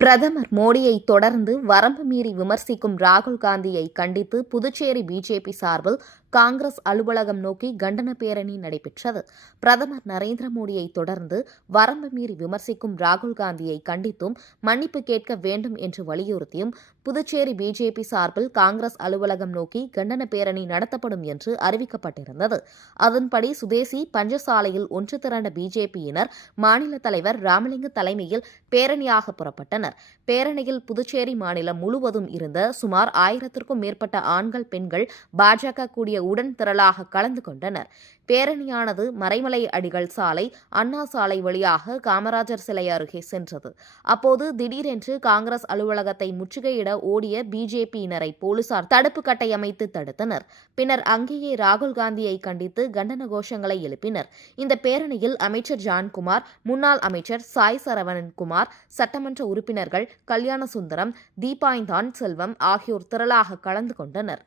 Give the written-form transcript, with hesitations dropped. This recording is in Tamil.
பிரதமர் மோடியை தொடர்ந்து வரம்பு மீறி விமர்சிக்கும் ராகுல் காந்தியை கண்டித்து புதுச்சேரி பிஜேபி சார்பில் காங்கிரஸ் அலுவலகம் நோக்கி கண்டன பேரணி நடைபெற்றது. பிரதமர் நரேந்திர மோடியை தொடர்ந்து வரம்பு மீறி விமர்சிக்கும் ராகுல் காந்தியை கண்டித்தும் மன்னிப்பு கேட்க வேண்டும் என்று வலியுறுத்தியும் புதுச்சேரி பிஜேபி சார்பில் காங்கிரஸ் அலுவலகம் நோக்கி கண்டன பேரணி நடத்தப்படும் என்று அறிவிக்கப்பட்டிருந்தது. அதன்படி சுதேசி பஞ்சசாலையில் ஒன்று திரண்ட பிஜேபியினர் மாநில தலைவர் ராமலிங்க தலைமையில் பேரணியாக புறப்பட்டனர். பேரணியில் புதுச்சேரி மாநிலம் முழுவதும் இருந்த சுமார் 1000க்கும் மேற்பட்ட ஆண்கள், பெண்கள் பாஜக கூடிய உடன் திரளாக கலந்து கொண்டனர். பேரணியானது மறைமலை அடிகள் சாலை, அண்ணா சாலை வழியாக காமராஜர் சிலை அருகே சென்றது. அப்போது திடீரென்று காங்கிரஸ் அலுவலகத்தை முற்றுகையிட ஓடிய பிஜேபியினரை போலீசார் தடுப்பு கட்டை அமைத்து தடுத்தனர். பின்னர் அங்கேயே ராகுல் காந்தியை கண்டித்து கண்டன கோஷங்களை எழுப்பினர். இந்த பேரணியில் அமைச்சர் ஜான்குமார், முன்னாள் அமைச்சர் சாய் சரவணன் குமார், சட்டமன்ற உறுப்பினர்கள் கல்யாணசுந்தரம், தீபாய்ந்தான் செல்வம் ஆகியோர் திரளாக கலந்து கொண்டனர்.